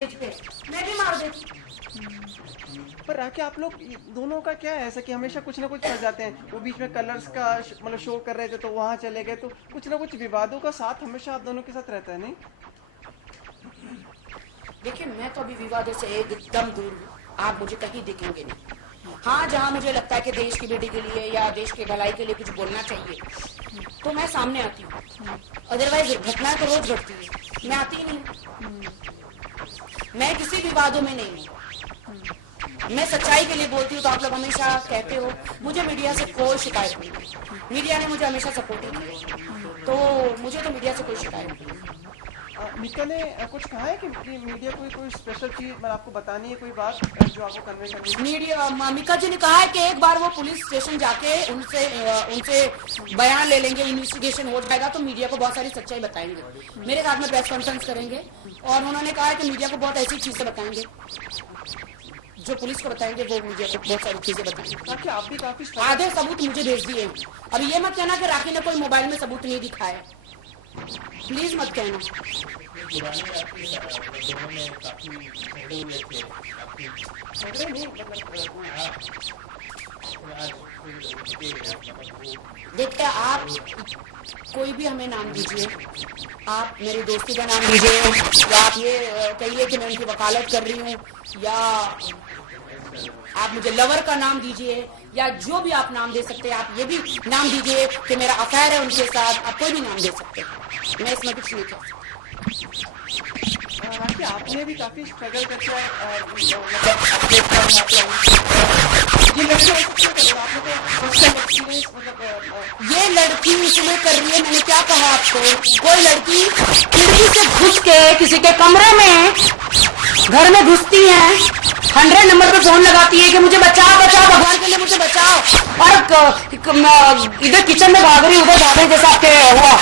मैं भी मार देती। पर राखी आप लोग दोनों का क्या है ऐसा कि हमेशा कुछ ना कुछ कर जाते हैं? वो बीच में कलर्स का मतलब शो कर रहे थे तो वहां चले गए, तो कुछ ना कुछ विवादों का साथ हमेशा आप दोनों के साथ रहता है, नहीं? देखिए, मैं तो अभी विवादों से एकदम दूर हूँ। आप मुझे कहीं दिखेंगे नहीं। हाँ, जहाँ मुझे लगता है कि देश की बेटी के लिए या देश की भलाई के लिए कुछ बोलना चाहिए तो मैं सामने आती हूँ। अदरवाइज घटनाएं तो रोज घटती है, मैं आती ही नहीं। मैं किसी विवादों में नहीं हूँ। मैं सच्चाई के लिए बोलती हूँ। तो आप लोग हमेशा कहते हो मुझे मीडिया से कोई शिकायत नहीं। मीडिया ने मुझे हमेशा सपोर्ट किया, तो मुझे तो मीडिया से कोई शिकायत नहीं। मीका ने कुछ कहा है कि मीडिया कोई स्पेशल चीज मतलब आपको बतानी है, कोई बात जो आपको कन्वे करनी है? मीडिया मीका जी ने कहा है कि एक बार वो पुलिस स्टेशन जाके उनसे बयान ले लेंगे, इन्वेस्टिगेशन हो जाएगा तो मीडिया को बहुत सारी सच्चाई बताएंगे। मेरे साथ में प्रेस कॉन्फ्रेंस करेंगे और उन्होंने कहा है कि मीडिया को बहुत ऐसी चीजें बताएंगे जो पुलिस को बताएंगे, वो मीडिया को बहुत सारी चीजें बताएंगे। आप भी काफी आधे सबूत मुझे भेज दिए। अब ये मत कहना कि राखी ने कोई मोबाइल में सबूत नहीं दिखाया, प्लीज मत कहना। देखिए, आप कोई भी हमें नाम दीजिए, आप मेरी दोस्ती का नाम दीजिए या आप ये कहिए कि मैं उनकी वकालत कर रही हूँ, या आप मुझे लवर का नाम दीजिए, या जो भी आप नाम दे सकते हैं। आप ये भी नाम दीजिए कि मेरा अफेयर है उनके साथ, आप कोई भी नाम दे सकते हैं, मैं इसमें कुछ नहीं कह सकती। आपने भी काफी स्ट्रगल करके ये लड़की इसमें कर रही है। मैंने क्या कहा आपको? कोई लड़की खिड़की से घुस के किसी के कमरे में घर में घुसती है, 100 नंबर पे फोन लगाती है कि मुझे बचाओ बचाओ, भगवान के लिए मुझे बचाओ, और इधर किचन में भाग रही, उधर भाग रही जैसा आपके हुआ,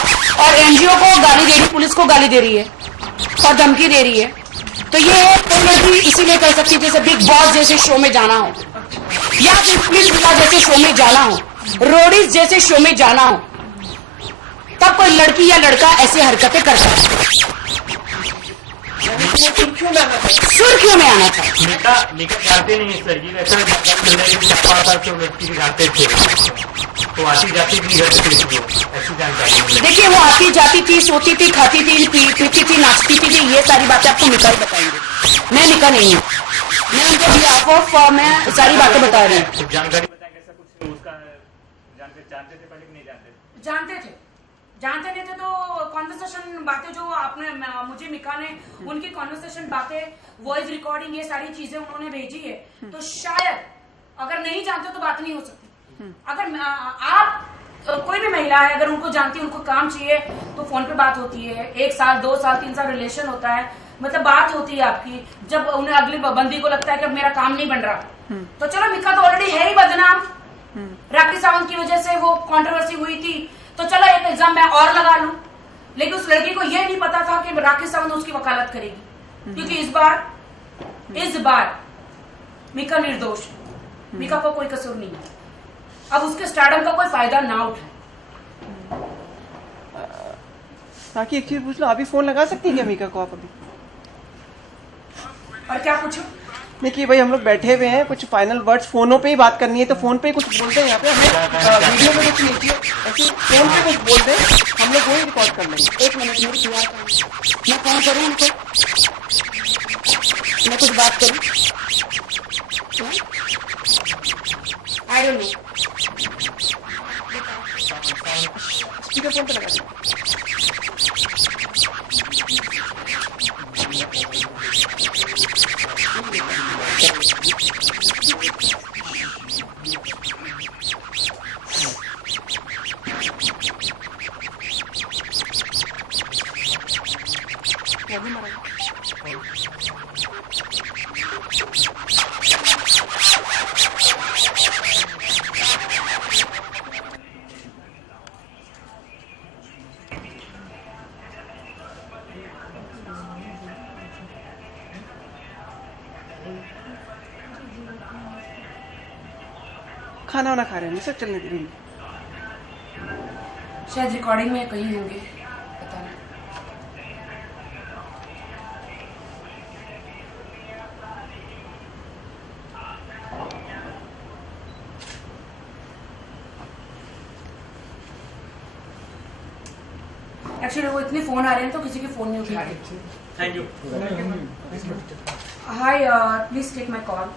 और एनजीओ को गाली दे रही, पुलिस को गाली दे रही है और धमकी दे रही है। तो ये कोई लड़की इसीलिए कर सकती है जैसे बिग बॉस जैसे शो में जाना हो, या फिर पुलिस जैसे शो में जाना हो, रोडीज जैसे शो में जाना हो, तब कोई लड़की या लड़का ऐसी हरकतें करता है। सुर्खियों में आना चाहिए। जानते नहीं सर जी, ऐसा व्यक्ति दिखाते थे तो आती जाती थी घर से, ऐसी जानकारी। देखिए, वो आती जाती थी, सोती थी, खाती थी, पीती थी, नाचती थी, ये सारी बातें आपको मिका ही बताएंगे। मैं मिका नहीं हूँ, मैं उनके बिहाफ ऑफ मैं सारी बातें बता रही हूँ। जानकारी बताएंगे, ऐसा कुछ उसका जानते थे पहले नहीं जानते थे? जानते नहीं थे तो कॉन्वर्सेशन बातें जो आपने मुझे मिका ने उनकी कॉन्वर्सेशन बातें, वॉइस रिकॉर्डिंग, ये सारी चीजें उन्होंने भेजी है, तो शायद अगर नहीं जानते तो बात नहीं हो सकती। अगर आप कोई भी महिला है, अगर उनको जानती है, उनको काम चाहिए तो फोन पे बात होती है। 1 साल 2 साल 3 साल रिलेशन होता है, मतलब बात होती है आपकी। जब उन्हें अगली बंदी को लगता है कि अब मेरा काम नहीं बन रहा, तो चलो मिका तो ऑलरेडी है ही बदनाम, राखी सावंत की वजह से वो कंट्रोवर्सी हुई थी, तो चलो एक एग्जाम मैं और लगा लूं। लेकिन उस लड़की को यह नहीं पता था कि राखी सावंत उसकी वकालत करेगी, क्योंकि इस बार मिका निर्दोष है, मिका को कोई कसूर नहीं है। अब उसके स्टारडम का कोई फायदा ना उठाए। ताकि एक चीज पूछ लो, अभी फोन लगा सकती है क्या मीका को आप अभी? और क्या पूछो? देखिए भाई, हम लोग बैठे हुए हैं, कुछ फाइनल वर्ड्स फोनों पे ही बात करनी है, तो फोन पे ही कुछ बोलते हैं। यहाँ पे हमें वीडियो में कुछ नहीं किया, ऐसे फोन पे कुछ बोल दें, हम लोग वही रिकॉर्ड कर लेंगे। 1 मिनट, मेरी मैं फोन करूँ उनको, मैं कुछ बात करूँ? I don't know. ठीक है, फोन पे लगा खाना वाना खा रहे हैं सर, चलने दे रही। शायद रिकॉर्डिंग में कहीं होंगे, पता नहीं। एक्चुअली वो इतने फोन आ रहे हैं तो किसी के फोन नहीं उठा रहे। Thank you. Hi, please take my call.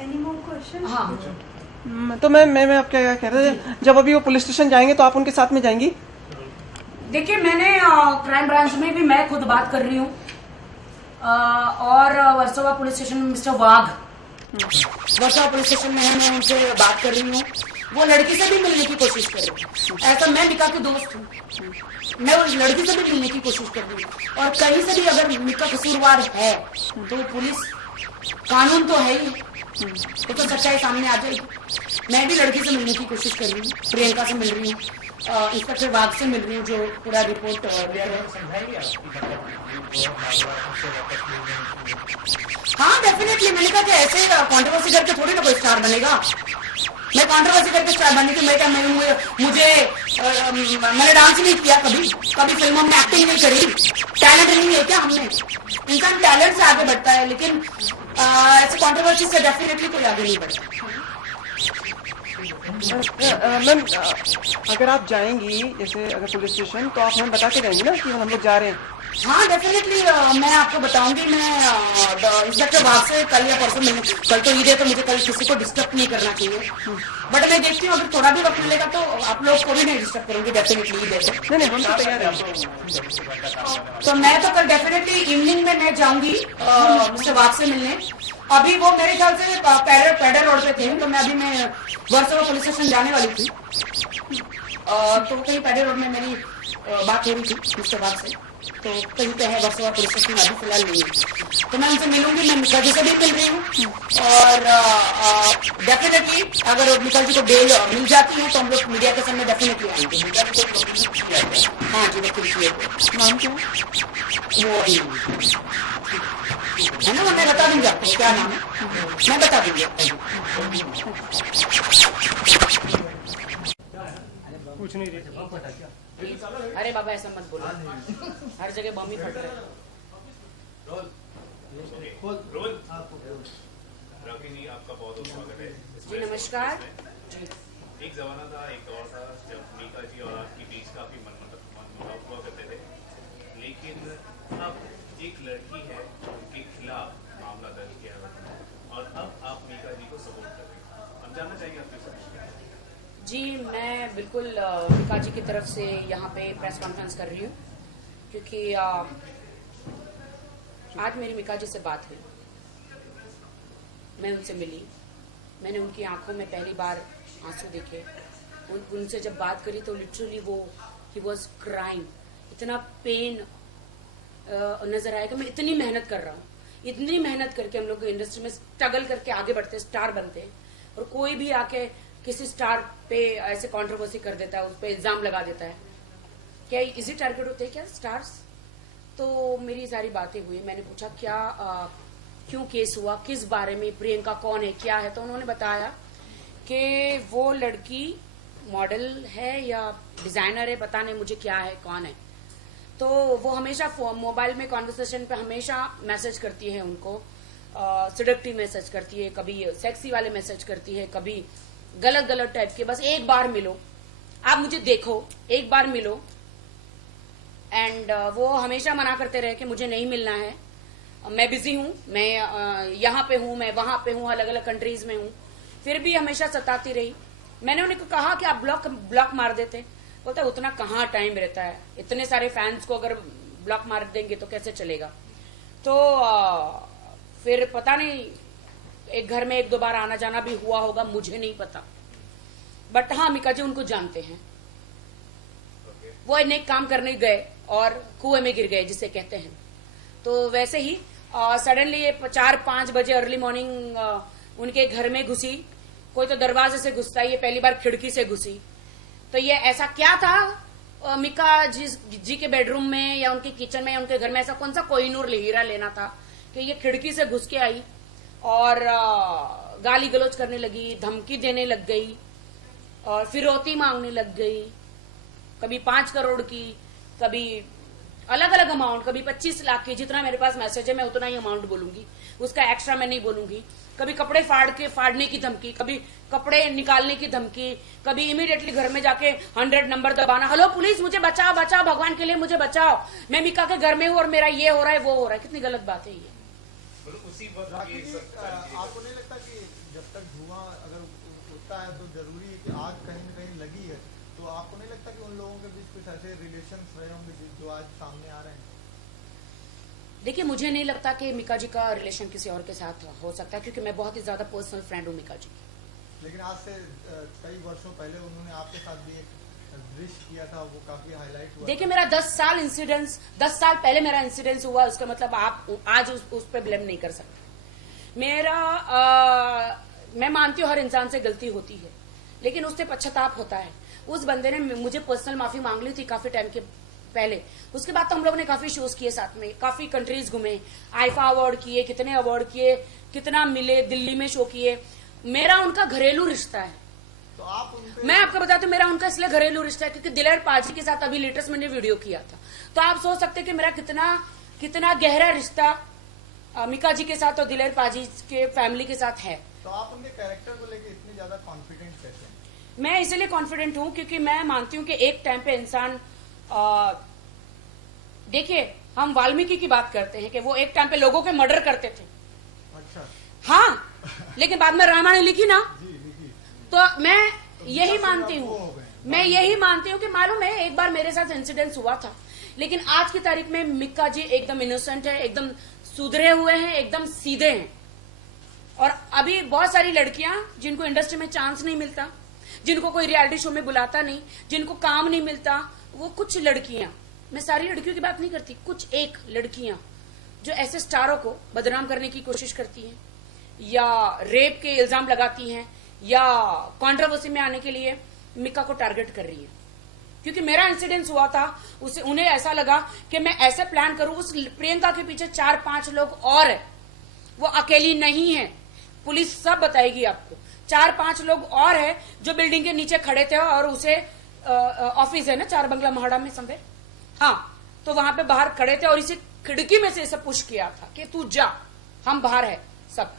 Any more questions? हाँ, तो मैं आप क्या कह रहे थे, जब अभी वो पुलिस स्टेशन जाएंगे तो आप उनके साथ में जाएंगी? देखिए मैंने क्राइम ब्रांच में भी मैं खुद बात कर रही हूँ और वर्सोवा पुलिस स्टेशन में मिस्टर वाघ, वर्सोवा पुलिस स्टेशन में है, मैं उनसे बात कर रही हूँ। वो लड़की से भी मिलने की कोशिश कर रही हूँ। ऐसा मैं मिका की दोस्त हूँ, मैं उस लड़की से भी मिलने की कोशिश कर रही हूँ। और कहीं से भी अगर मिका कसूरवार है तो पुलिस कानून तो है ही, तो सच्चाई सामने आ जाएगी। मैं भी लड़की से मिलने की कोशिश कर रही हूँ, प्रियंका से मिल रही हूँ, इंस्पेक्टर वाघ से मिल रही हूँ जो पूरा रिपोर्ट हाँ डेफिनेटली। मैंने कहा कि ऐसे कंट्रोवर्सी करके थोड़ी ना कोई स्टार बनेगा। मैं कंट्रोवर्सी करके स्टार बनने की मैं क्या, मैंने डांस नहीं किया कभी फिल्मों में एक्टिंग नहीं करी, टैलेंट नहीं है क्या हमने? इंसान टैलेंट से आगे बढ़ता है, लेकिन ऐसे कंट्रोवर्सी से डेफिनेटली कोई आगे नहीं बढ़ता। मैम अगर आप जाएंगी जैसे अगर पुलिस स्टेशन तो आप हमें बता के जाएंगी ना कि हम लोग जा रहे हैं? हाँ डेफिनेटली मैं आपको बताऊंगी। मैं इंस्पेक्टर बाग से कल या परसों मिलूँ। कल तो ईद है तो मुझे कल किसी को डिस्टर्ब नहीं करना चाहिए, बट मैं देखती हूँ अगर थोड़ा भी वक्त मिलेगा तो आप लोग को भी नहीं डिस्टर्ब करूंगी डेफिनेटली। ईद है नहीं हम तो तैयार हैं। तो मैं तो कल डेफिनेटली इवनिंग में मैं जाऊंगी मुझसे बाग से मिलने। अभी वो मेरे ख्याल से पैडर रोड पे थे, तो मैं वर्सोवा पुलिस स्टेशन जाने वाली थी, तो कहीं पैडर रोड में मेरी बात हो रही थी मिस्टर बाग से, तो कहीं पे है वर्सोवा पुलिस स्टेशन अभी फिलहाल नहीं है। तो मैं उनसे मिलूंगी, मैं मिका जी से भी मिल रही हूँ और डेफिनेटली अगर मिका जी को बेल मिल जाती है तो हम लोग मीडिया के सामने डेफिनेटली आएंगे। हाँ जी वकील नाम क्या वो है ना, मैं बता दूंगी आपको क्या नाम है, मैं बता दूंगी। कुछ नहीं रही। अरे बाबा ऐसा मत बोलो, हर जगह बम ही फट रहे हैं। राखी जी आपका बहुत बहुत स्वागत है। जी नमस्कार जी। एक जमाना था, एक दौर था जब मीका जी और आपके बीच काफी मनमुटाव हुआ करते थे, लेकिन अब एक लड़की है उनके खिलाफ मामला दर्ज किया गया और अब आप मीका जी को सपोर्ट कर रहे हैं। हम जानना चाहिए आपकी समझ। जी मैं बिल्कुल मिका जी की तरफ से यहाँ पे प्रेस कॉन्फ्रेंस कर रही हूँ क्योंकि आज मेरी मिका जी से बात हुई, मैं उनसे मिली, मैंने उनकी आंखों में पहली बार आंसू देखे। उनसे जब बात करी तो लिटरली वो ही वॉज क्राइंग, इतना पेन नजर आया कि मैं इतनी मेहनत कर रहा हूँ, इतनी मेहनत करके हम लोग इंडस्ट्री में स्ट्रगल करके आगे बढ़ते, स्टार बनते हैं, और कोई भी आके किसी स्टार पे ऐसे कंट्रोवर्सी कर देता है, उस पर इल्जाम लगा देता है। क्या इजी टारगेट होते हैं क्या स्टार्स? तो मेरी सारी बातें हुई, मैंने पूछा क्या क्यों केस हुआ, किस बारे में, प्रियंका कौन है, क्या है, तो उन्होंने बताया कि वो लड़की मॉडल है या डिजाइनर है, पता नहीं मुझे क्या है, कौन है। तो वो हमेशा मोबाइल में कॉन्वर्सेशन पे हमेशा मैसेज करती है उनको, सिडक्टिव मैसेज करती है, कभी सेक्सी वाले मैसेज करती है, कभी गलत गलत टाइप के, बस एक बार मिलो, आप मुझे देखो, एक बार मिलो। एंड वो हमेशा मना करते रहे कि मुझे नहीं मिलना है, मैं बिजी हूँ, मैं यहाँ पे हूँ, मैं वहां पे हूँ, अलग अलग कंट्रीज में हूँ, फिर भी हमेशा सताती रही। मैंने उन्हें कहा कि आप ब्लॉक मार देते, बोलता उतना कहाँ टाइम रहता है, इतने सारे फैंस को अगर ब्लॉक मार देंगे तो कैसे चलेगा। तो फिर पता नहीं एक घर में एक दो बार आना जाना भी हुआ होगा, मुझे नहीं पता, बट हाँ मिका जी उनको जानते हैं। वो अनेक काम करने गए और कुएं में गिर गए जिसे कहते हैं। तो वैसे ही सडनली ये 4-5 बजे अर्ली मॉर्निंग उनके घर में घुसी, कोई तो दरवाजे से घुसता है, ये पहली बार खिड़की से घुसी। तो ये ऐसा क्या था मिका जी के बेडरूम में या उनके किचन में या उनके घर में, ऐसा कौन सा कोहिनूर हीरा लेना था कि ये खिड़की से घुस के आई और गाली गलौज करने लगी, धमकी देने लग गई और फिरौती मांगने लग गई, कभी 5 करोड़ की, कभी अलग अलग अमाउंट, कभी 25 लाख की, जितना मेरे पास मैसेज है मैं उतना ही अमाउंट बोलूंगी, उसका एक्स्ट्रा मैं नहीं बोलूंगी। कभी कपड़े फाड़ने की धमकी, कभी कपड़े निकालने की धमकी, कभी इमीडिएटली घर में जाके 100 नंबर दबाना, हेलो पुलिस मुझे बचाओ बचाओ, भगवान के लिए मुझे बचाओ, मैं मिका के घर में हूं और मेरा ये हो रहा है वो हो रहा है। कितनी गलत बात है ये। मतलब उसी वक्त राखी ये जी, सब आपको नहीं लगता कि जब तक धुआं अगर उठता है तो जरूरी है कि आग कहीं न कहीं लगी है, तो आपको नहीं लगता कि उन लोगों के बीच कुछ ऐसे रिलेशंस रहे होंगे जो आज सामने आ रहे हैं? देखिए, मुझे नहीं लगता कि मिका जी का रिलेशन किसी और के साथ हो सकता है, क्योंकि मैं बहुत ही ज्यादा पर्सनल फ्रेंड हूँ मिका जी की। लेकिन आज से कई वर्षों पहले उन्होंने आपके साथ भी एक दृश्य किया था, वो काफी हाईलाइट हुआ। देखिए, मेरा 10 साल पहले मेरा इंसिडेंस हुआ, उसका मतलब आप आज उस पर ब्लेम नहीं कर सकते। मैं मानती हूँ हर इंसान से गलती होती है, लेकिन उससे पश्चाताप होता है। उस बंदे ने मुझे पर्सनल माफी मांग ली थी काफी टाइम के पहले। उसके बाद तो हम लोगों ने काफी शोज किए साथ में, काफी कंट्रीज घूमे, आईफा अवार्ड किए, कितने अवार्ड किए, कितना मिले, दिल्ली में शो किए। मेरा उनका घरेलू रिश्ता है। तो आप उनके मैं आपको बताती हूँ, मेरा उनका इसलिए घरेलू रिश्ता है क्योंकि दिलेर पाजी के साथ अभी लेटेस्ट मैंने वीडियो किया था। तो आप सोच सकते हैं कि मेरा कितना गहरा रिश्ता मिका जी के साथ और दिलेर पाजी के फैमिली के साथ है। तो आप उनके कैरेक्टर को लेकर इतनी ज्यादा कॉन्फिडेंट कैसे हैं? मैं इसलिए कॉन्फिडेंट हूं क्योंकि मैं मानती हूं कि एक टाइम पे इंसान, देखिए हम वाल्मीकि की बात करते हैं कि वो एक टाइम पे लोगों के मर्डर करते थे, अच्छा। हाँ, लेकिन बाद में रामायण लिखी ना, जी लिखी। तो मैं यही तो मानती वो हूँ, हो गए। मैं यही मानती हूँ कि मालूम है एक बार मेरे साथ इंसिडेंस हुआ था, लेकिन आज की तारीख में मिक्का जी एकदम इनोसेंट है, एकदम सुधरे हुए हैं, एकदम सीधे हैं। और अभी बहुत सारी लड़कियां जिनको इंडस्ट्री में चांस नहीं मिलता, जिनको कोई रियलिटी शो में बुलाता नहीं, जिनको काम नहीं मिलता, वो कुछ लड़कियां, मैं सारी लड़कियों की बात नहीं करती, कुछ एक लड़कियां जो ऐसे स्टारों को बदनाम करने की कोशिश करती हैं या रेप के इल्जाम लगाती हैं या कंट्रोवर्सी में आने के लिए मिका को टारगेट कर रही है। क्योंकि मेरा इंसिडेंस हुआ था, उसे उन्हें ऐसा लगा कि मैं ऐसे प्लान करूं, उस प्रियंका के पीछे 4-5 लोग और है, वो अकेली नहीं है, पुलिस सब बताएगी आपको। 4-5 लोग और है जो बिल्डिंग के नीचे खड़े थे और उसे ऑफिस है ना 4 बंगला महाड़ा में समझे, हाँ, तो वहां पे बाहर खड़े थे और इसे खिड़की में से इसे पुश किया था कि तू जा, हम बाहर है सब।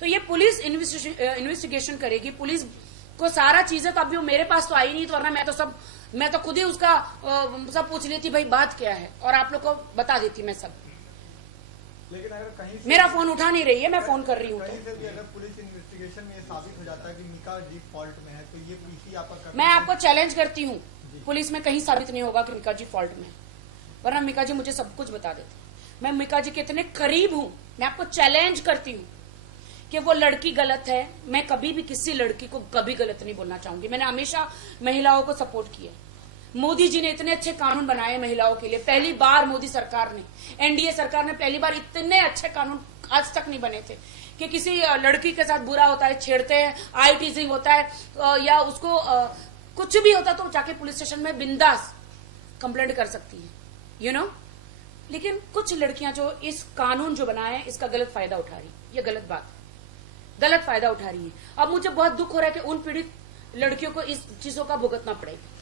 तो ये पुलिस इन्वेस्टिगेशन करेगी, पुलिस को सारा चीजें, तो अभी वो मेरे पास तो आई नहीं, तो वरना मैं तो खुद ही उसका सब पूछ लेती भाई बात क्या है, और आप लोग को बता देती मैं सब। लेकिन अगर कहीं से मेरा फोन उठा नहीं रही है, मैं फोन कर रही हूँ। कहीं से भी अगर पुलिस इन्वेस्टिगेशन में ये साबित हो जाता है कि मिका जी फॉल्ट में है, तो ये पीसी आपका मैं आपको चैलेंज करती हूँ, पुलिस में कहीं साबित नहीं होगा कि मिका जी फॉल्ट में है, वरना मिका जी मुझे सब कुछ बता देते। मैं मिका जी के इतने करीब हूं, मैं आपको चैलेंज करती हूँ कि वो लड़की गलत है। मैं कभी भी किसी लड़की को कभी गलत नहीं बोलना चाहूंगी। मैंने हमेशा महिलाओं को सपोर्ट किया। मोदी जी ने इतने अच्छे कानून बनाए महिलाओं के लिए, पहली बार मोदी सरकार ने, एनडीए सरकार ने पहली बार इतने अच्छे कानून आज तक नहीं बने थे कि किसी लड़की के साथ बुरा होता है, छेड़ते हैं, आई टीजिंग होता है या उसको कुछ भी होता तो जाके पुलिस स्टेशन में बिंदास कंप्लेंट कर सकती है, यू नो। लेकिन कुछ लड़कियां जो इस कानून जो बनाए इसका गलत फायदा उठा रही, ये गलत बात है, गलत फायदा उठा रही है। अब मुझे बहुत दुख हो रहा है कि उन पीड़ित लड़कियों को इस चीजों का भुगतना पड़ेगा।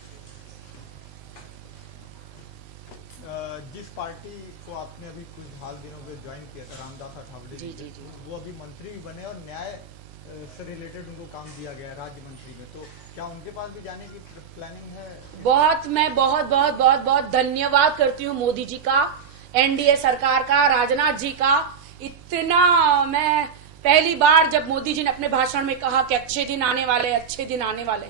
जिस पार्टी को आपने अभी कुछ हाल दिनों में ज्वाइन किया था, रामदास अठावले जी, जी, जी। वो अभी मंत्री भी बने और न्याय से रिलेटेड उनको काम दिया गया राज्य मंत्री में, तो क्या उनके पास भी जाने की प्लानिंग है? मैं बहुत धन्यवाद करती हूँ मोदी जी का, एनडीए सरकार का, राजनाथ जी का। इतना मैं पहली बार जब मोदी जी ने अपने भाषण में कहा कि अच्छे दिन आने वाले, अच्छे दिन आने वाले।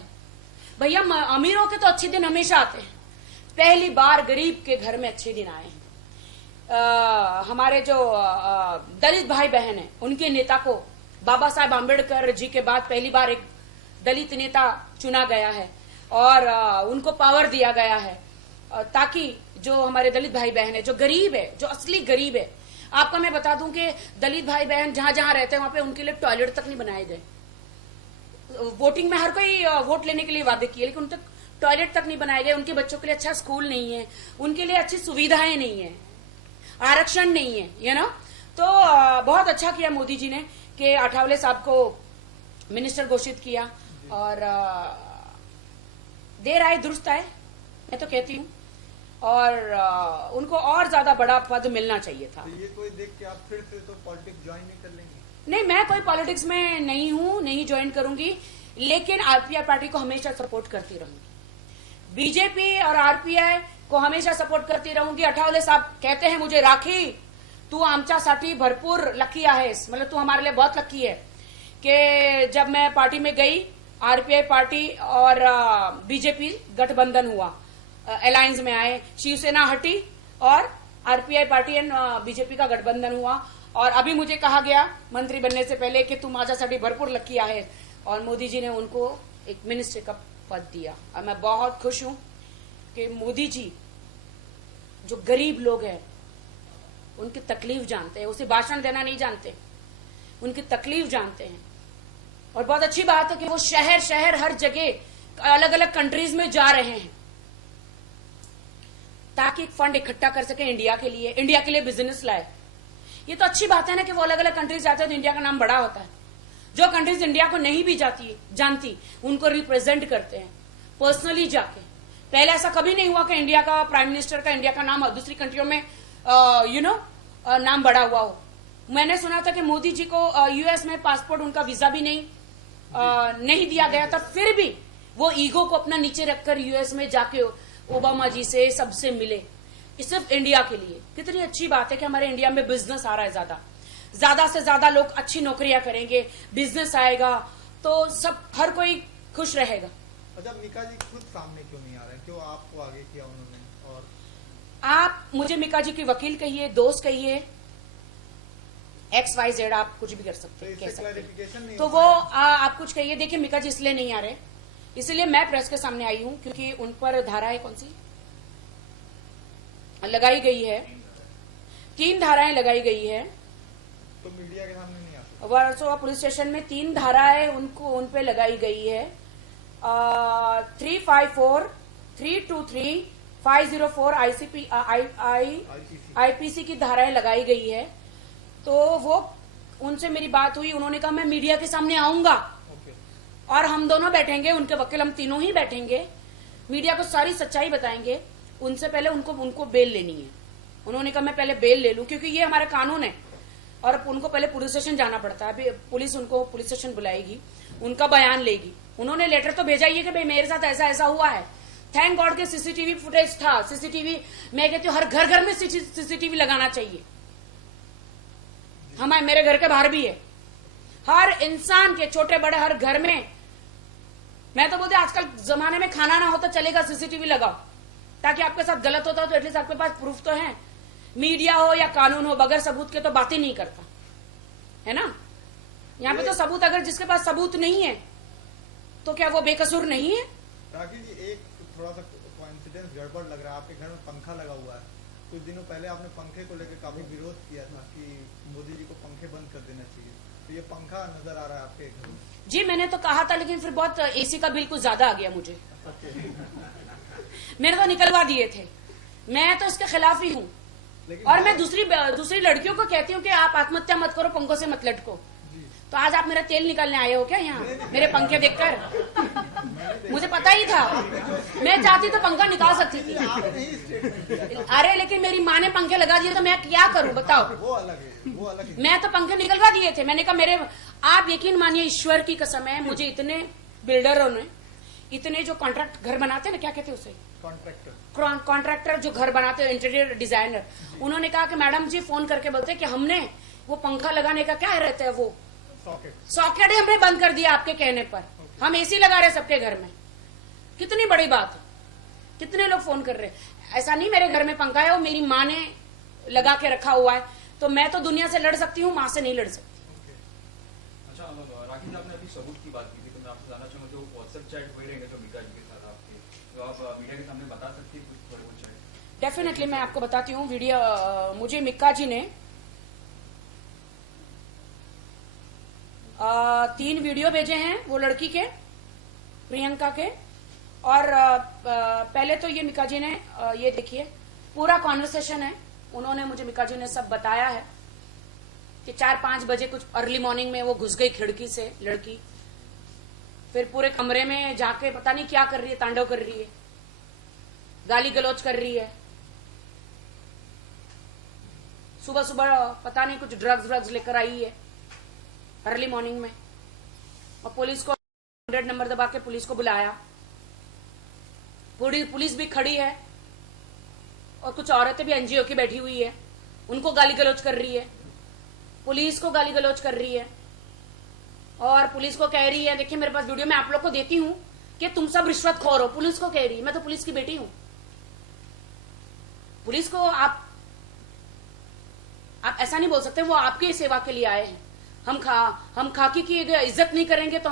भैया अमीरों के तो अच्छे दिन हमेशा आते हैं, पहली बार गरीब के घर में अच्छे दिन आए हैं। हमारे जो दलित भाई बहन है, उनके नेता को बाबा साहब आम्बेडकर जी के बाद पहली बार एक दलित नेता चुना गया है और उनको पावर दिया गया है, ताकि जो हमारे दलित भाई बहन है, जो गरीब है, जो असली गरीब है। आपका मैं बता दूं कि दलित भाई बहन जहां जहां रहते हैं वहां पे उनके लिए टॉयलेट तक नहीं बनाए गए। वोटिंग में हर कोई वोट लेने के लिए वादे किए, लेकिन उन तक टॉयलेट तक नहीं बनाए गए। उनके बच्चों के लिए अच्छा स्कूल नहीं है, उनके लिए अच्छी सुविधाएं नहीं है, आरक्षण नहीं है, यू नो। तो बहुत अच्छा किया मोदी जी ने कि अठावले साहब को मिनिस्टर घोषित किया, और देर आए दुरुस्त आए, मैं तो कहती हूँ। और उनको और ज्यादा बड़ा पद मिलना चाहिए था। तो ये कोई देख के आप फिर से तो पॉलिटिक्स ज्वाइन नहीं कर लेंगे? नहीं, मैं कोई पॉलिटिक्स में नहीं हूं, नहीं ज्वाइन करूंगी, लेकिन आरपीआई पार्टी को हमेशा सपोर्ट करती रहूंगी। बीजेपी और आरपीआई को हमेशा सपोर्ट करती रहूंगी। अठावले साहब कहते हैं मुझे, राखी तू आमच्यासाठी भरपूर लकी आहेस, मतलब तू हमारे लिए बहुत लकी है कि जब मैं पार्टी में गई, आरपीआई पार्टी और बीजेपी गठबंधन हुआ, अलायंस में आए, शिवसेना हटी और आरपीआई पार्टी एंड बीजेपी का गठबंधन हुआ। और अभी मुझे कहा गया मंत्री बनने से पहले कि तू माझ्यासाठी भरपूर लकी आहे, और मोदी जी ने उनको एक मिनिस्टर का पद दिया। और मैं बहुत खुश हूं कि मोदी जी जो गरीब लोग हैं उनकी तकलीफ जानते हैं, उसे भाषण देना नहीं जानते, उनकी तकलीफ जानते हैं। और बहुत अच्छी बात है कि वो शहर शहर हर जगह अलग अलग कंट्रीज में जा रहे हैं ताकि फंड इकट्ठा कर सके इंडिया के लिए बिजनेस लाए। ये तो अच्छी बात है ना कि वो अलग अलग कंट्रीज जाते हैं तो इंडिया का नाम बड़ा होता है। जो कंट्रीज इंडिया को नहीं भी जानती उनको रिप्रेजेंट करते हैं पर्सनली जाके। पहले ऐसा कभी नहीं हुआ कि इंडिया का प्राइम मिनिस्टर का इंडिया का नाम दूसरी कंट्रियों में नाम बड़ा हुआ हो। मैंने सुना था कि मोदी जी को यूएस में पासपोर्ट, उनका वीजा भी नहीं दिया गया था, फिर भी वो ईगो को अपना नीचे रखकर यूएस में जाके ओबामा जी से सबसे मिले, सिर्फ इंडिया के लिए। कितनी अच्छी बात है कि हमारे इंडिया में बिजनेस आ रहा है, ज्यादा से ज्यादा लोग अच्छी नौकरियां करेंगे, बिजनेस आएगा तो सब हर कोई खुश रहेगा। अच्छा, मीका जी खुद सामने क्यों नहीं आ रहे हैं? क्यों आपको आगे किया उन्होंने? और आप मुझे मीका जी की वकील कहिए, दोस्त कहिए, XYZ, आप कुछ भी कर सकते हैं, तो कह इससे सकते हैं। क्लैरिफिकेशन नहीं तो हो वो पाया? आप कुछ कहिए। देखिए, मीका जी इसलिए नहीं आ रहे, इसलिए मैं प्रेस के सामने आई हूं क्योंकि उन पर धाराएं कौन सी लगाई गई है, 3 धाराएं लगाई गई है। तो मीडिया के सामने नहीं आते? वर्सोवा पुलिस स्टेशन में 3 धाराएं उन पे लगाई गई है। 354, 323, 504 आईपीसी की धाराएं लगाई गई है। तो वो उनसे मेरी बात हुई, उन्होंने कहा मैं मीडिया के सामने आऊंगा ओके। और हम दोनों बैठेंगे, उनके वकील हम तीनों ही बैठेंगे, मीडिया को सारी सच्चाई बताएंगे। उनसे पहले उनको बेल लेनी है। उन्होंने कहा मैं पहले बेल ले लूं क्योंकि ये हमारा कानून है और उनको पहले पुलिस स्टेशन जाना पड़ता है। अभी पुलिस उनको पुलिस स्टेशन बुलाएगी, उनका बयान लेगी। उन्होंने लेटर तो भेजा ही है कि भाई मेरे साथ ऐसा ऐसा हुआ है। थैंक गॉड के सीसीटीवी फुटेज था। सीसीटीवी, मैं कहती हूँ हर घर घर में सीसीटीवी लगाना चाहिए। हमारे मेरे घर के बाहर भी है, हर इंसान के छोटे बड़े हर घर में। मैं तो बोलती आजकल जमाने में खाना ना हो तो चलेगा, सीसीटीवी लगाओ ताकि आपके साथ गलत होता हो तो एटलीस्ट आपके पास प्रूफ तो है। मीडिया हो या कानून हो, बगैर सबूत के तो बात ही नहीं करता है ना। यहाँ पे तो सबूत, अगर जिसके पास सबूत नहीं है तो क्या वो बेकसूर नहीं है? राखी जी, एक थोड़ा सा कोइंसिडेंस गड़बड़ लग रहा है। आपके घर में पंखा लगा हुआ है। कुछ दिनों पहले आपने पंखे को लेकर काफी विरोध किया था कि मोदी जी को पंखे बंद कर देना चाहिए। तो ये पंखा नजर आ रहा है आपके घर में? जी, मैंने तो कहा था, लेकिन फिर बहुत एसी का बिल कुछ ज्यादा आ गया मुझे। मैंने तो निकलवा दिए थे। मैं तो इसके खिलाफ ही हूँ। और मैं दूसरी लड़कियों को कहती हूँ कि आप आत्महत्या मत करो, पंखों से मत लटको। तो आज आप मेरा तेल निकालने आए हो क्या यहाँ मेरे पंखे देखकर? मुझे पता ही था, मैं चाहती तो पंखा निकाल सकती थी। अरे लेकिन मेरी माँ ने पंखे लगा दिए तो मैं क्या करूँ बताओ? वो अलग है, वो अलग है। मैं तो पंखे निकलवा दिए थे। मैंने कहा आप यकीन मानिए, ईश्वर की कसम है, मुझे इतने बिल्डरों ने, इतने जो कॉन्ट्रैक्ट घर बनाते हैं ना, क्या कहते हैं उसे, कॉन्ट्रैक्टर जो घर बनाते हैं, इंटीरियर डिजाइनर, उन्होंने कहा कि मैडम जी फोन करके बोलते कि हमने वो पंखा लगाने का क्या रहता है, वो सॉकेट ही हमने बंद कर दिया आपके कहने पर। हम एसी लगा रहे सबके घर में। कितनी बड़ी बात है, कितने लोग फोन कर रहे हैं। ऐसा नहीं मेरे घर में पंखा है, वो मेरी माँ ने लगा के रखा हुआ है। तो मैं तो दुनिया से लड़ सकती हूँ, माँ से नहीं लड़ सकती। अच्छा, राखी जी, आपने अभी सबूत की बात की थी, तो मैं आपसे जानना चाहूंगा जो व्हाट्सएप चैट हुए रहेंगे जो मीका जी के साथ आपके, तो आप मीडिया के सामने बता सकती है कुछ थोड़े बहुत चैट? डेफिनेटली मैं आपको बताती हूँ। वीडियो मुझे मिक्का जी ने 3 वीडियो भेजे हैं वो लड़की के, प्रियंका के। और पहले तो ये मिक्का जी ने ये देखिए पूरा कॉन्वर्सेशन है। उन्होंने मुझे मिक्का जी ने सब बताया है कि 4-5 बजे कुछ अर्ली मॉर्निंग में वो घुस गई खिड़की से लड़की, फिर पूरे कमरे में जाके पता नहीं क्या कर रही है, तांडव कर रही है, गाली गलौज कर रही है। सुबह सुबह पता नहीं कुछ ड्रग्स लेकर आई है अर्ली मॉर्निंग में, और पुलिस को 100 नंबर दबा के पुलिस को बुलाया। पूरी पुलिस भी खड़ी है और कुछ औरतें भी एनजीओ की बैठी हुई है, उनको गाली गलौज कर रही है, पुलिस को गाली गलौज कर रही है, और पुलिस को कह रही है, देखिए मेरे पास वीडियो मैं आप लोग को देती हूं कि तुम सब रिश्वतखोर हो। पुलिस को कह रही है, मैं तो पुलिस की बेटी हूं। पुलिस को आप ऐसा नहीं बोल सकते, वो आपकी सेवा के लिए आए हैं। हम खाकी की इज्जत नहीं करेंगे तो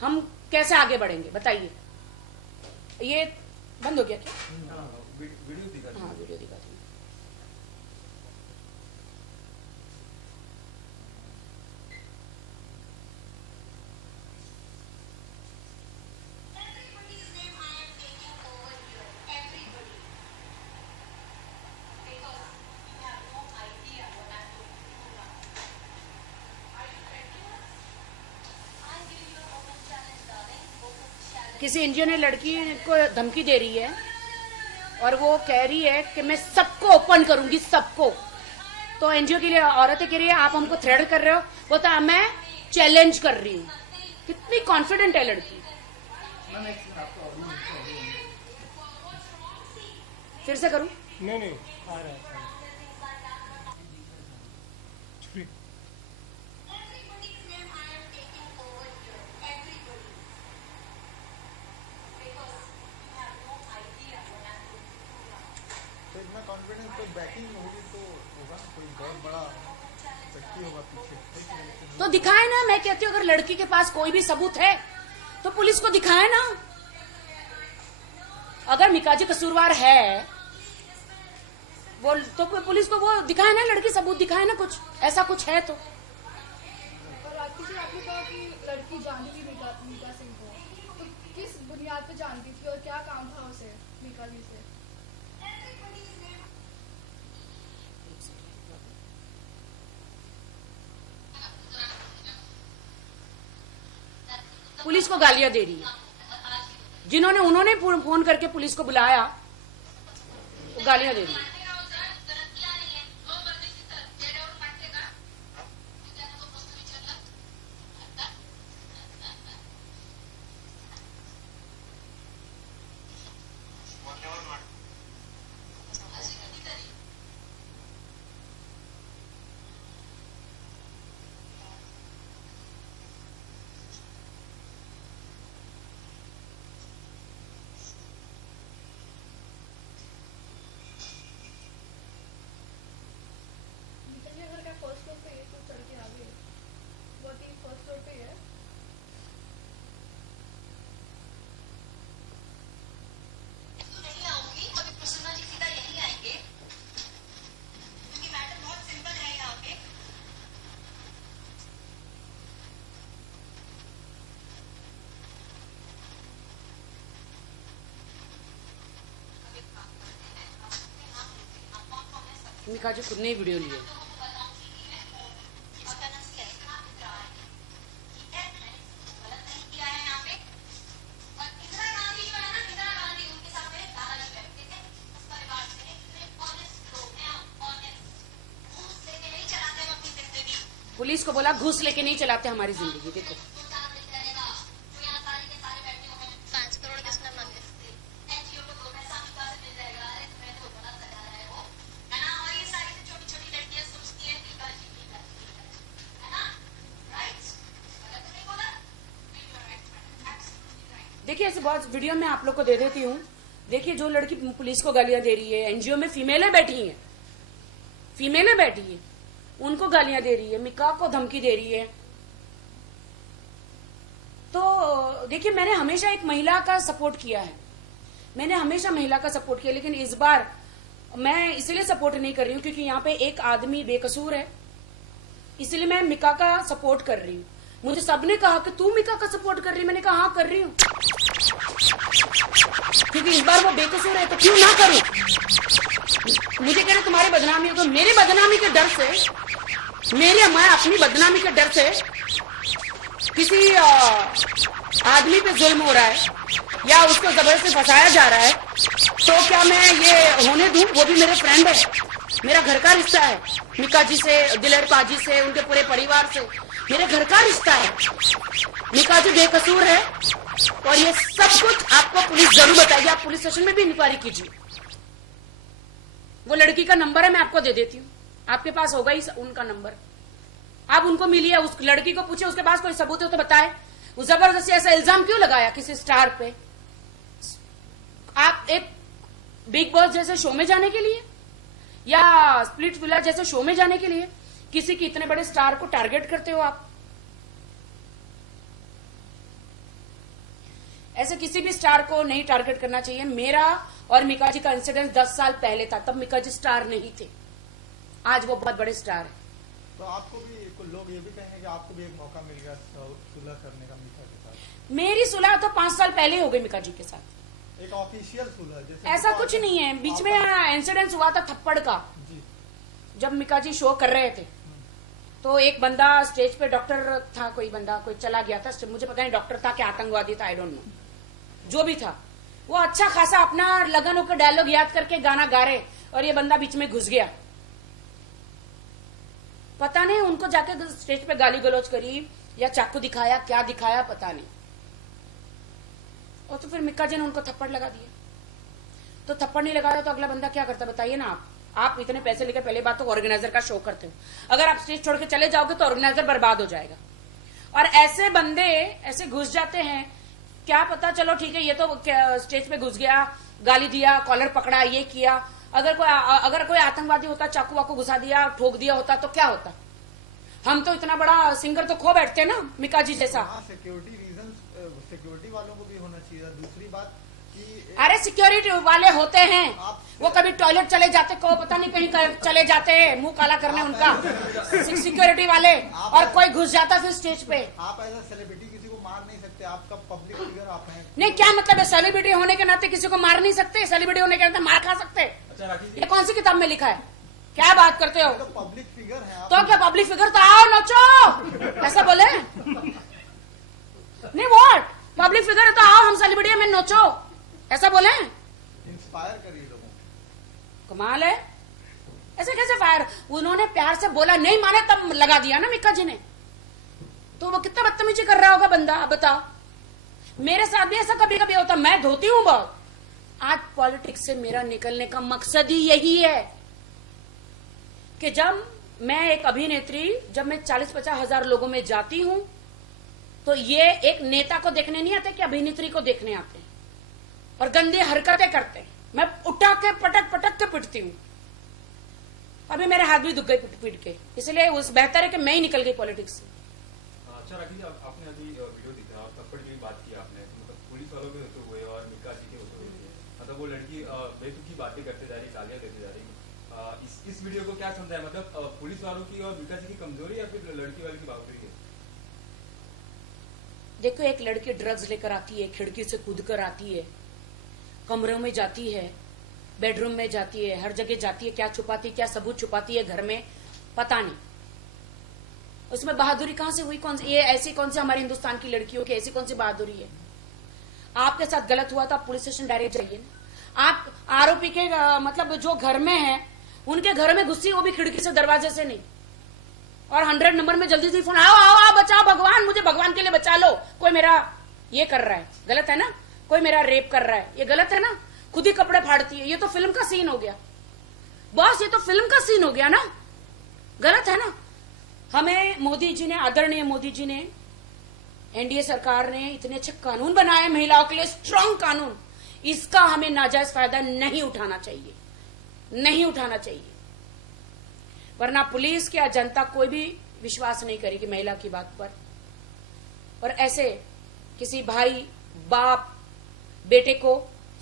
हम कैसे आगे बढ़ेंगे बताइए। ये बंद हो गया क्या? वीडियो दिखा हाँ वीडियो दिखा दूँ। किसी एनजीओ ने लड़की को धमकी दे रही है और वो कह रही है कि मैं सबको ओपन करूंगी, सबको। तो एनजीओ के लिए औरतें कह रही है आप हमको थ्रेट कर रहे हो, बोलता मैं चैलेंज कर रही हूँ। कितनी कॉन्फिडेंट है लड़की। फिर से करूं? नहीं आ रहा है। तो इतना कॉन्फिडेंस तो बैकिंग होगी तो होगा ना, कोई बहुत बड़ा व्यक्ति होगा पीछे। तो दिखाए ना, मैं कहती हूँ अगर लड़की के पास कोई भी सबूत है तो पुलिस को दिखाए ना। अगर मिकाजी कसूरवार है वो तो पुलिस को वो दिखाए ना, लड़की सबूत दिखाए ना, कुछ ऐसा कुछ है तो। और राखी जी आपने कहा कि लड़की जानती थी मीका सिंह को, तो किस बुनियाद पे जानती थी और क्या काम था उसे मीका जी से? पुलिस को गालियां दे रही है। उन्होंने फोन करके पुलिस को बुलाया, वो गालियां दे रही है। फर्स्ट फ्लोर पे तो चढ़ के आ गए, वो फर्स्ट फ्लोर पे है। तो नहीं आऊंगी, अभी प्रसन्ना जी सीधा यहीं आएंगे क्योंकि मैटर बहुत सिंपल है यहाँ पे। मिका जी खुद ने वीडियो लिया। पुलिस को बोला घूस लेके नहीं चलाते हमारी जिंदगी। देखो 5 करोड़ किसने मांगे? देखिए ऐसे बहुत वीडियो में आप लोग को दे देती हूँ। देखिए जो लड़की पुलिस को गालियां दे रही है, एनजीओ में फीमेलें बैठी हैं, फीमेलें बैठी हैं, उनको गालियां दे रही है, मिका को धमकी दे रही है। तो देखिए मैंने हमेशा एक महिला का सपोर्ट किया है, मैंने हमेशा महिला का सपोर्ट किया, लेकिन इस बार मैं इसलिए सपोर्ट नहीं कर रही हूँ क्योंकि यहाँ पे एक आदमी बेकसूर है, इसलिए मैं मिका का सपोर्ट कर रही हूँ। मुझे सबने कहा कि तू मिका का सपोर्ट कर रही है, मैंने कहा हाँ कर रही हूँ, क्योंकि इस बार वो बेकसूर है तो क्यों ना करूं। मुझे कह रहे तुम्हारी बदनामी हो, तो मेरी बदनामी के डर से, मैं अपनी बदनामी के डर से किसी आदमी पे जुल्म हो रहा है या उसको जबरदस्ती फंसाया जा रहा है, तो क्या मैं ये होने दूं? वो भी मेरे फ्रेंड है, मेरा घर का रिश्ता है मिका जी से, दिलेर पाजी से, उनके पूरे परिवार से मेरे घर का रिश्ता है। मिका जी बेकसूर है और ये सब कुछ आपको पुलिस जरूर बताएगी। आप पुलिस स्टेशन में भी इंक्वायरी कीजिए। वो लड़की का नंबर है, मैं आपको दे देती हूँ, आपके पास होगा ही उनका नंबर। आप उनको मिलिए, उस लड़की को पूछिए, उसके पास कोई सबूत है तो बताए। वो जबरदस्ती ऐसा इल्जाम क्यों लगाया किसी स्टार पे? आप एक बिग बॉस जैसे शो में जाने के लिए या स्प्लिट विला जैसे शो में जाने के लिए किसी की इतने बड़े स्टार को टारगेट करते हो आप? ऐसे किसी भी स्टार को नहीं टारगेट करना चाहिए। मेरा और मिका जी का इंसिडेंट 10 साल पहले था, तब मिका जी स्टार नहीं थे, आज वो बहुत बड़े स्टार है। तो आपको भी लोग ये भी कहेंगे कि आपको भी एक मौका मिल गया सुलह करने का मिका के साथ। मेरी सुलह तो 5 साल पहले हो गई मिका जी के साथ, एक ऑफिशियल सुलह जैसे ऐसा कुछ नहीं है। बीच में इंसिडेंट हुआ था थप्पड़ का, जब मिका जी शो कर रहे थे तो एक बंदा स्टेज पे, डॉक्टर था, कोई बंदा कोई चला गया था, मुझे पता नहीं डॉक्टर था कि आतंकवादी था, आई डोंट नो, जो भी था वो अच्छा खासा अपना लगन होकर डायलॉग याद करके गाना गा रहे और ये बंदा बीच में घुस गया। पता नहीं उनको जाके स्टेज पे गाली गलौज करी या चाकू दिखाया, क्या दिखाया पता नहीं। और तो फिर मिक्का जी ने उनको थप्पड़ लगा दिया। तो थप्पड़ नहीं लगाया तो अगला बंदा क्या करता बताइए ना आप इतने पैसे लेकर पहले बात तो ऑर्गेनाइजर का शो करते हो, अगर आप स्टेज छोड़ के चले जाओगे तो ऑर्गेनाइजर बर्बाद हो जाएगा। और ऐसे बंदे ऐसे घुस जाते हैं, क्या पता, चलो ठीक है ये तो स्टेज पे घुस गया, गाली दिया, कॉलर पकड़ा, ये किया, अगर कोई आतंकवादी होता, चाकू वाकू घुसा दिया, ठोक दिया होता तो क्या होता? हम तो इतना बड़ा सिंगर तो खो बैठते ना मिका जी जैसा। सिक्योरिटी रीजन, सिक्योरिटी वालों को भी होना चाहिए। दूसरी बात कि अरे सिक्योरिटी वाले होते हैं, वो कभी टॉयलेट चले जाते, को पता नहीं कहीं चले जाते हैं मुंह काला करने उनका, सिक्योरिटी वाले, और कोई घुस जाता फिर स्टेज पे। आप एज अ सेलिब्रिटी किसी को मार नहीं सकते, आपका पब्लिक फिगर आप हैं। नहीं, क्या मतलब है? सेलिब्रिटी होने के नाते किसी को मार नहीं सकते, सेलिब्रिटी होने के नाते मार खा सकते? ये कौन सी किताब में लिखा है? क्या बात करते हो? तो पब्लिक फिगर है आप। तो क्या पब्लिक फिगर तो आओ नचो, ऐसा बोले? नहीं व्हाट, पब्लिक फिगर है तो आओ हम सेलिब्रिटी में नचो, ऐसा बोले? इंस्पायर करिए लोगों को। कमाल है, ऐसे कैसे फायर? उन्होंने प्यार से बोला, नहीं माने तब लगा दिया ना मिक्का जी ने। तो वो कितना बदतमीजी कर रहा होगा बंदा, अब बताओ। मेरे साथ भी ऐसा कभी कभी होता, मैं धोती हूं बहुत। आज पॉलिटिक्स से मेरा निकलने का मकसद ही यही है कि जब मैं एक अभिनेत्री, जब मैं 40-50 हजार लोगों में जाती हूं तो ये एक नेता को देखने नहीं आते कि अभिनेत्री को देखने आते हैं और गंदी हरकतें करते हैं। मैं उठा के पटक के पिटती हूं। अभी मेरे हाथ भी दुख गए पीट के, इसलिए उस बेहतर है कि मैं ही निकल गई पॉलिटिक्स से। अच्छा राखी जी, आपने अभी वीडियो दिखा, थप्पड़ की बात की आपने, मतलब पुलिस वालों के होते हुए और मिका जी के होते हुए, मतलब वो लड़की बेतुकी बातें करते जा रही, गालियां देते जा रही, इस वीडियो को क्या समझा है? मतलब पुलिस वालों की और मिका जी की कमजोरी या फिर लड़की वाले की बहादुरी है? देखो, एक लड़की ड्रग्स लेकर आती है, खिड़की से कूद कर आती है, कमरों में जाती है, बेडरूम में जाती है, हर जगह जाती है, क्या छुपाती, क्या सबूत छुपाती है घर में पता नहीं। उसमें बहादुरी कहां से हुई? ये ऐसी कौन सी हमारे हिंदुस्तान की लड़कियों की ऐसी कौन सी बहादुरी है? आपके साथ गलत हुआ तो आप पुलिस स्टेशन डायरेक्ट जाइए ना। आप आरोपी के मतलब जो घर में है उनके घर में घुसी, वो भी खिड़की से, दरवाजे से नहीं। और 100 नंबर में जल्दी से फोन, आओ आओ आओ बचाओ, भगवान मुझे भगवान के लिए बचा लो, कोई मेरा ये कर रहा है, गलत है ना, कोई मेरा रेप कर रहा है, ये गलत है ना। खुद ही कपड़े फाड़ती है, ये तो फिल्म का सीन हो गया बॉस, ये तो फिल्म का सीन हो गया ना, गलत है ना। हमें मोदी जी ने, आदरणीय मोदी जी ने, एनडीए सरकार ने इतने अच्छे कानून बनाए महिलाओं के लिए, स्ट्रांग कानून, इसका हमें नाजायज फायदा नहीं उठाना चाहिए, नहीं उठाना चाहिए। वरना पुलिस या जनता कोई भी विश्वास नहीं करेगी महिला की बात पर। और ऐसे किसी भाई, बाप, बेटे को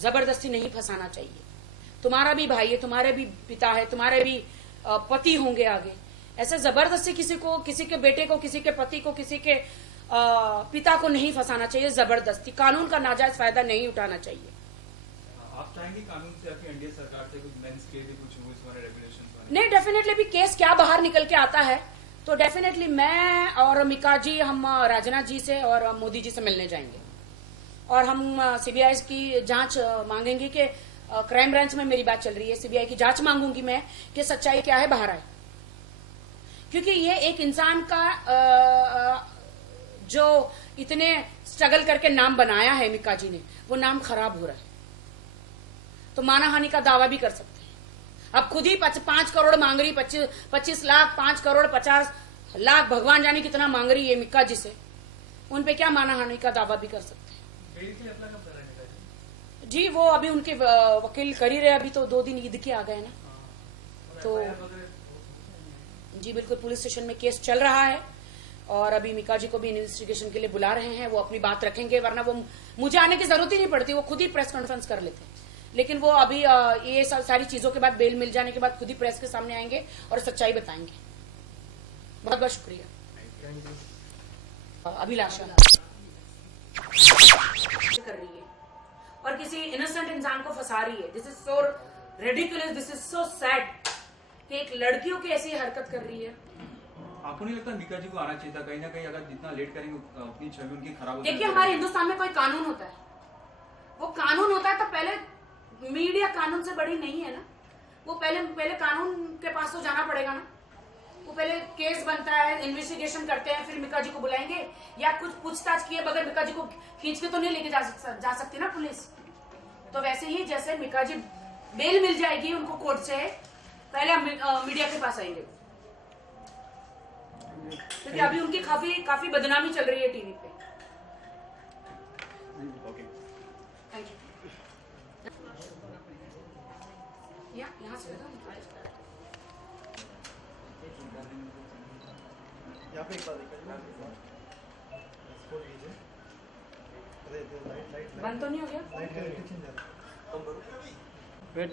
जबरदस्ती नहीं फंसाना चाहिए। तुम्हारा भी भाई है, तुम्हारे भी पिता है, तुम्हारे भी पति होंगे आगे। ऐसे जबरदस्ती किसी को, किसी के बेटे को, किसी के पति को, किसी के पिता को नहीं फंसाना चाहिए जबरदस्ती। कानून का नाजायज फायदा नहीं उठाना चाहिए। आप चाहेंगे कानून से, आपकी एनडीए सरकार से कुछ मेंस के भी कुछ रूल्स बने, रेगुलेशंस बने? नहीं, डेफिनेटली भी केस क्या बाहर निकल के आता है तो डेफिनेटली मैं और मिका जी, हम राजनाथ जी से और मोदी जी से मिलने जाएंगे और हम सीबीआई की जांच मांगेंगे कि क्राइम ब्रांच में मेरी बात चल रही है, सीबीआई की जांच मांगूंगी मैं कि सच्चाई क्या है बाहर आए, क्योंकि ये एक इंसान का जो इतने स्ट्रगल करके नाम बनाया है मिका जी ने, वो नाम खराब हो रहा है। तो मानहानि का दावा भी कर सकते हैं। अब खुद ही 5 करोड़ मांग रही, 25 लाख, 5 करोड़ 50 लाख, भगवान जाने कितना मांग रही है मिका जी से, उन पे क्या मानहानि का दावा भी कर सकते हैं। जी वो अभी उनके वकील कर ही रहे, अभी तो 2 दिन ईद के आ गए ना, तो जी बिल्कुल पुलिस स्टेशन में केस चल रहा है और अभी मिका जी को भी इन्वेस्टिगेशन के लिए बुला रहे हैं। वो अपनी बात रखेंगे, वरना वो मुझे आने की जरूरत ही नहीं पड़ती, वो खुद ही प्रेस कॉन्फ्रेंस कर लेते हैं। लेकिन वो अभी ये सारी चीजों के बाद, बेल मिल जाने के बाद खुद ही प्रेस के सामने आएंगे और सच्चाई बताएंगे। बहुत बहुत शुक्रिया। अभिलाषा कर रही है और किसी इनोसेंट इंसान को फंसा रही है। This is so ridiculous, this is so sad कि एक लड़कियों की ऐसी हरकत कर रही है। आपको नहीं लगता मिका जी को आना चाहिए था? कहीं ना कहीं अगर जितना लेट करेंगे उतनी छवि उनकी खराब हो देखिए हमारे हिंदुस्तान में कोई कानून होता है, वो कानून होता है तो पहले मीडिया कानून से बड़ी नहीं है ना, वो पहले कानून के पास तो जाना पड़ेगा ना। वो पहले केस बनता है, इन्वेस्टिगेशन करते हैं, फिर मिका जी को बुलाएंगे या कुछ पूछताछ किए बगैर मिका जी को खींच के तो नहीं लेके जा सकती ना पुलिस। तो वैसे ही जैसे मिका जी बेल मिल जाएगी उनको कोर्ट से, पहले हम मीडिया के पास आएंगे, क्योंकि अभी उनकी काफी बदनामी चल रही है टीवी पे। Thank you. यहाँ से यहाँ पे एक बार देखिए, बंद तो नहीं हो गया? वेट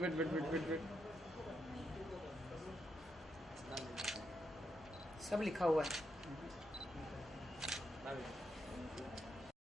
सब लिखा हुआ है।